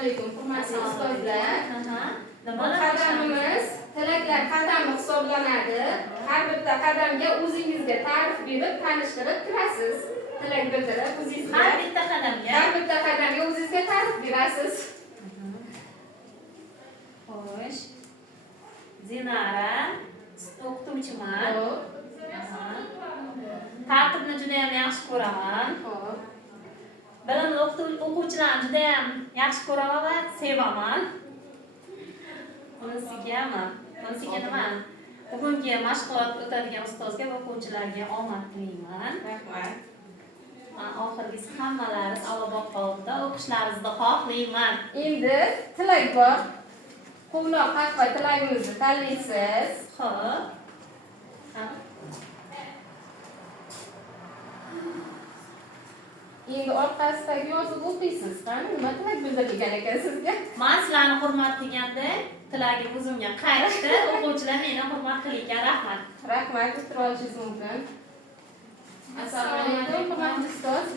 alaykum, hurmatli ustozlar. Bu qadamimiz tilaklar qadami hisoblanadi. Har bitta qadamga o'zingizga ta'rif berib, tanishtirib kirasiz. Tilak bildirib o'zingizga. Har bitta qadamga o'zingizga ta'rif berasiz. Xo'sh. Zinara, o'qituvchiman. Tartibni juda ham yaxshi ko'raman. Bilimli o'quvchilarni juda ham yaxshi ko'raman va sevaman. Bunisiga nima? Bugungi mashg'ulot o'tadigan ustozga va o'quvchilarga omad tilayman. Rahmat. Oxirgisi hammalaringiz a'loboqda o'qishlaringizni xohlayman. Endi tilak bor. Quvnoq qahva tilagingizni tanlaysiz. Xo'p. Endi orqasidagi yozib o'qiysiz. Qani nima tilak bildirilgan ekan sizga? Men sizlarni hurmat qilganda tilagim o'zimga qaytdi. O'quvchilar meni hurmat qilgan, rahmat. Rahmat, o'tirib olishingiz mumkin. Assalomu alaykum, hurmatli ustoz.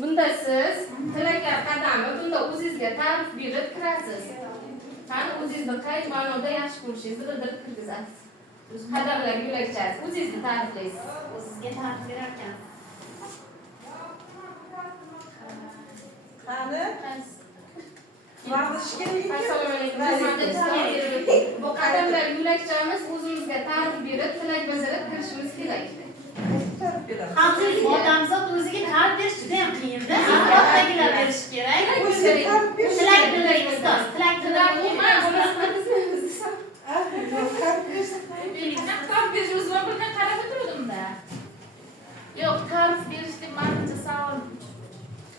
Bunda siz tilaklar qadami, bunda o'zingizga ta'rif berib kirasiz. Qani o'zingizni qay ma'noda yaxshi ko'rishingizni bildirib kirgizasiz. Qadamlar yo'lakchasi, o'zingizni ta'riflaysiz. O'zingizga ta'rif berar ekansiz. Qani? Assalomu alaykum. Bu qadamlar yo'lakchamiz o'zimizga ta'rif berib, tilak bildirib kirishimiz kerak. Odamzod o'ziga ta'rif berish juda ham qiyin-da. Atrofdagilar berish kerak. Tilak bildiring ustoz. Tilak bildiring. Ta'rif berish o'zim birdan qarab o'tirdim-da. Yo'q, ta'rif berishga